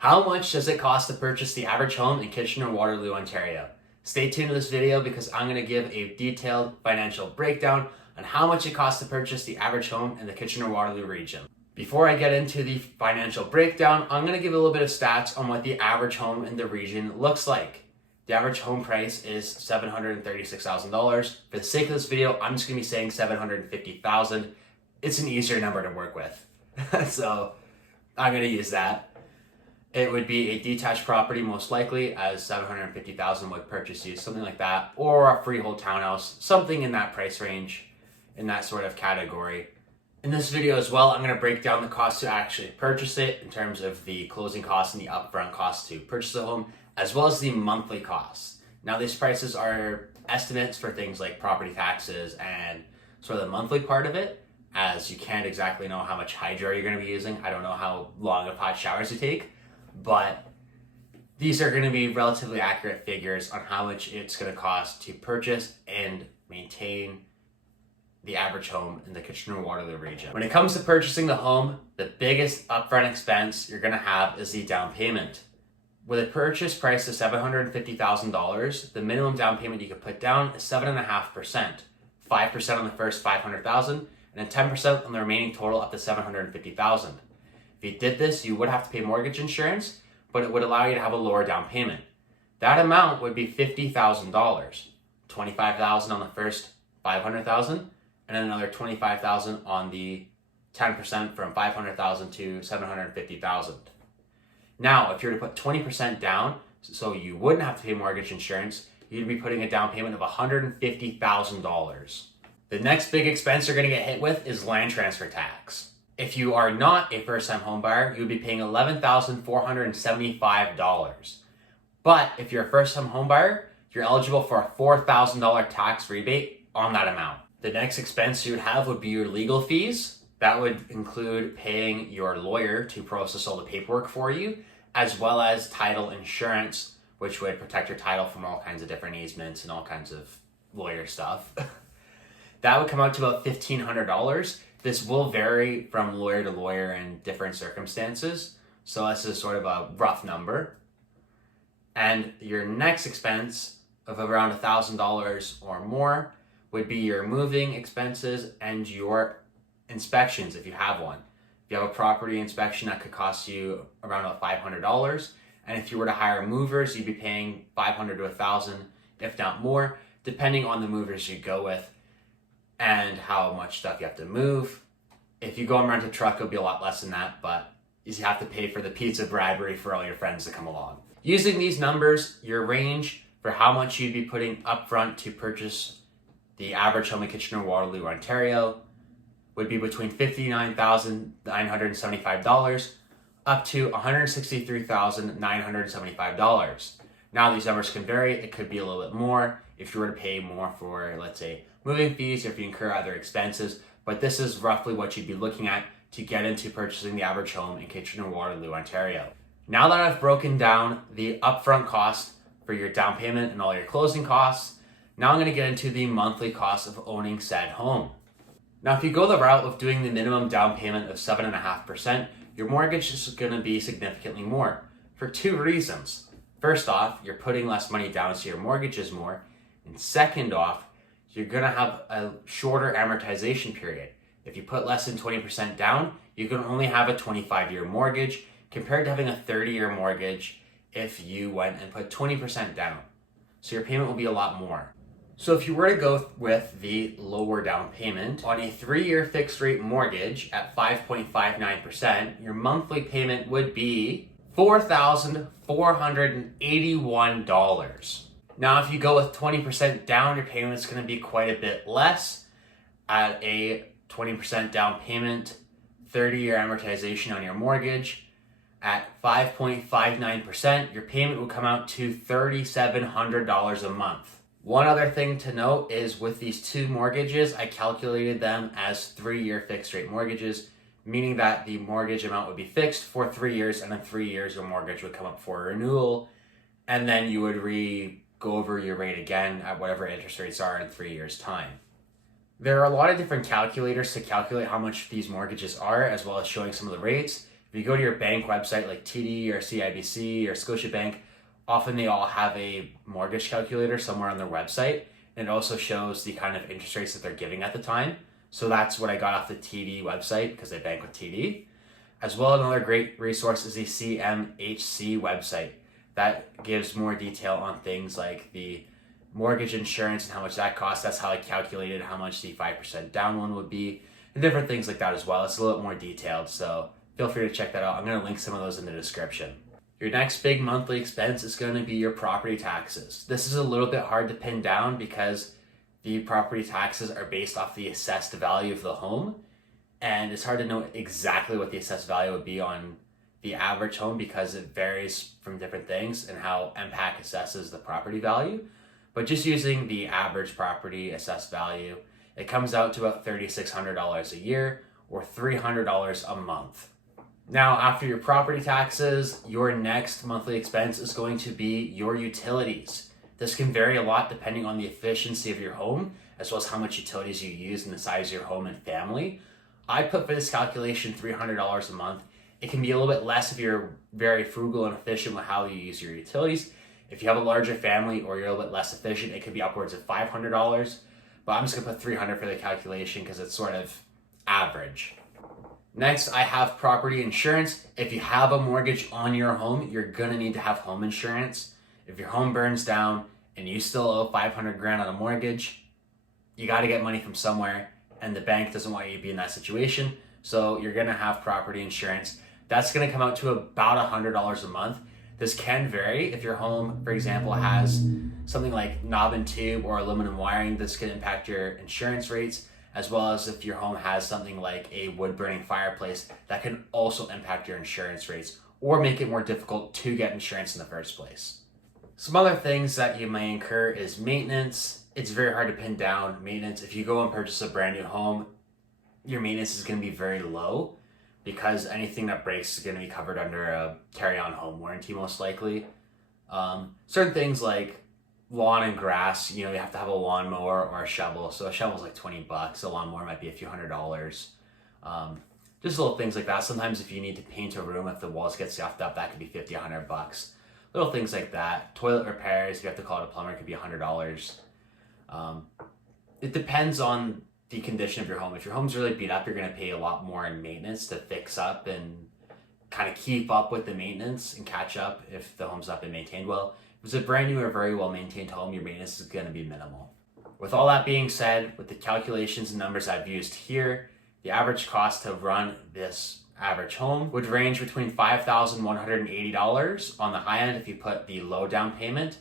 How much does it cost to purchase the average home in Kitchener, Waterloo, Ontario? Stay tuned to this video because I'm going to give a detailed financial breakdown on how much it costs to purchase the average home in the Kitchener Waterloo region. Before I get into the financial breakdown, I'm going to give a little bit of stats on what the average home in the region looks like. The average home price is $736,000. For the sake of this video, I'm just going to be saying $750,000. It's an easier number to work with. So I'm going to use that. It would be a detached property most likely, as $750,000 would purchase you, something like that, or a freehold townhouse, something in that price range, in that sort of category. In this video as well, I'm going to break down the cost to actually purchase it in terms of the closing costs and the upfront costs to purchase a home, as well as the monthly costs. Now, these prices are estimates for things like property taxes and sort of the monthly part of it, as you can't exactly know how much hydro you're going to be using. I don't know how long of hot showers you take, but these are going to be relatively accurate figures on how much it's going to cost to purchase and maintain the average home in the Kitchener-Waterloo region. When it comes to purchasing the home, the biggest upfront expense you're going to have is the down payment. With a purchase price of $750,000, the minimum down payment you can put down is 7.5%, 5% on the first $500,000, and then 10% on the remaining total up to $750,000. If you did this, you would have to pay mortgage insurance, but it would allow you to have a lower down payment. That amount would be $50,000, $25,000 on the first $500,000, and then another $25,000 on the 10% from $500,000 to $750,000. Now, if you were to put 20% down, so you wouldn't have to pay mortgage insurance, you'd be putting a down payment of $150,000. The next big expense you're going to get hit with is land transfer tax. If you are not a first-time home buyer, you would be paying $11,475. But if you're a first-time home buyer, you're eligible for a $4,000 tax rebate on that amount. The next expense you would have would be your legal fees. That would include paying your lawyer to process all the paperwork for you, as well as title insurance, which would protect your title from all kinds of different easements and all kinds of lawyer stuff. That would come out to about $1,500. This will vary from lawyer to lawyer in different circumstances, so this is sort of a rough number. And your next expense of around $1,000 or more would be your moving expenses and your inspections if you have one. If you have a property inspection, that could cost you around $500, and if you were to hire movers, you'd be paying $500 to $1,000, if not more, depending on the movers you go with and how much stuff you have to move. If you go and rent a truck, it'll be a lot less than that, but you have to pay for the pizza bribery for all your friends to come along. Using these numbers, your range for how much you'd be putting upfront to purchase the average home in Kitchener-Waterloo, Ontario, would be between $59,975 up to $163,975. Now, these numbers can vary. It could be a little bit more if you were to pay more for, let's say, moving fees, if you incur other expenses, but this is roughly what you'd be looking at to get into purchasing the average home in Kitchener-Waterloo, Ontario. Now that I've broken down the upfront cost for your down payment and all your closing costs, now I'm going to get into the monthly cost of owning said home. Now, if you go the route of doing the minimum down payment of 7.5%, your mortgage is going to be significantly more for two reasons. First off, you're putting less money down, so your mortgage is more. And second off, you're going to have a shorter amortization period. If you put less than 20% down, you can only have a 25-year mortgage compared to having a 30-year mortgage if you went and put 20% down. So your payment will be a lot more. So if you were to go with the lower down payment on a 3-year fixed rate mortgage at 5.59%, your monthly payment would be $4,481. Now, if you go with 20% down, your payment's going to be quite a bit less. At a 20% down payment, 30-year amortization on your mortgage, at 5.59%, your payment will come out to $3,700 a month. One other thing to note is with these two mortgages, I calculated them as 3-year fixed rate mortgages, meaning that the mortgage amount would be fixed for 3 years, and in 3 years, your mortgage would come up for renewal, and then you would go over your rate again at whatever interest rates are in 3 years' time. There are a lot of different calculators to calculate how much these mortgages are, as well as showing some of the rates. If you go to your bank website like TD or CIBC or Scotiabank, often they all have a mortgage calculator somewhere on their website, and it also shows the kind of interest rates that they're giving at the time. So that's what I got off the TD website because I bank with TD. As well, another great resource is the CMHC website that gives more detail on things like the mortgage insurance and how much that costs. That's how I calculated how much the 5% down one would be, and different things like that as well. It's a little bit more detailed, so feel free to check that out. I'm going to link some of those in the description. Your next big monthly expense is going to be your property taxes. This is a little bit hard to pin down because the property taxes are based off the assessed value of the home, and it's hard to know exactly what the assessed value would be on the average home because it varies from different things and how MPAC assesses the property value. But just using the average property assessed value, it comes out to about $3,600 a year or $300 a month. Now, after your property taxes, your next monthly expense is going to be your utilities. This can vary a lot depending on the efficiency of your home, as well as how much utilities you use and the size of your home and family. I put for this calculation $300 a month. It can be a little bit less if you're very frugal and efficient with how you use your utilities. If you have a larger family or you're a little bit less efficient, it could be upwards of $500. But I'm just gonna put $300 for the calculation because it's sort of average. Next, I have property insurance. If you have a mortgage on your home, you're gonna need to have home insurance. If your home burns down and you still owe 500 grand on a mortgage, you gotta get money from somewhere, and the bank doesn't want you to be in that situation. So you're gonna have property insurance. That's gonna come out to about $100 a month. This can vary. If your home, for example, has something like knob and tube or aluminum wiring, this can impact your insurance rates, as well as if your home has something like a wood burning fireplace, that can also impact your insurance rates or make it more difficult to get insurance in the first place. Some other things that you may incur is maintenance. It's very hard to pin down maintenance. If you go and purchase a brand new home, your maintenance is going to be very low because anything that breaks is going to be covered under a carry-on home warranty most likely. Certain things like lawn and grass, you have to have a lawnmower or a shovel. So a shovel's like $20. A lawnmower might be a few $100s. Just little things like that. Sometimes if you need to paint a room, if the walls get scuffed up, that could be $50, $100. Little things like that. Toilet repairs, if you have to call it a plumber, it could be $100. It depends on the condition of your home. If your home's really beat up, you're going to pay a lot more in maintenance to fix up and kind of keep up with the maintenance and catch up if the home's not been maintained well. If it's a brand new or very well maintained home, your maintenance is going to be minimal. With all that being said, with the calculations and numbers I've used here, the average cost to run this average home would range between $5,180 on the high end if you put the low down payment,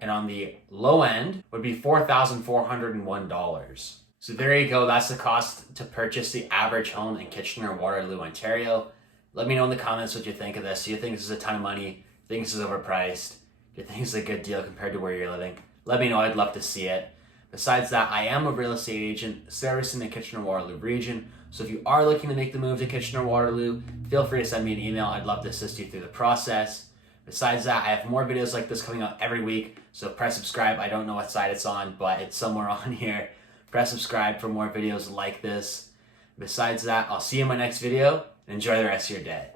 and on the low end would be $4,401. So there you go. That's the cost to purchase the average home in Kitchener, Waterloo, Ontario. Let me know in the comments what you think of this. Do you think this is a ton of money? Do you think this is overpriced? Do you think it's a good deal compared to where you're living? Let me know. I'd love to see it. Besides that, I am a real estate agent servicing the Kitchener Waterloo region. So if you are looking to make the move to Kitchener Waterloo, feel free to send me an email. I'd love to assist you through the process. Besides that, I have more videos like this coming out every week. So press subscribe. I don't know what side it's on, but it's somewhere on here. Press subscribe for more videos like this. Besides that, I'll see you in my next video and enjoy the rest of your day.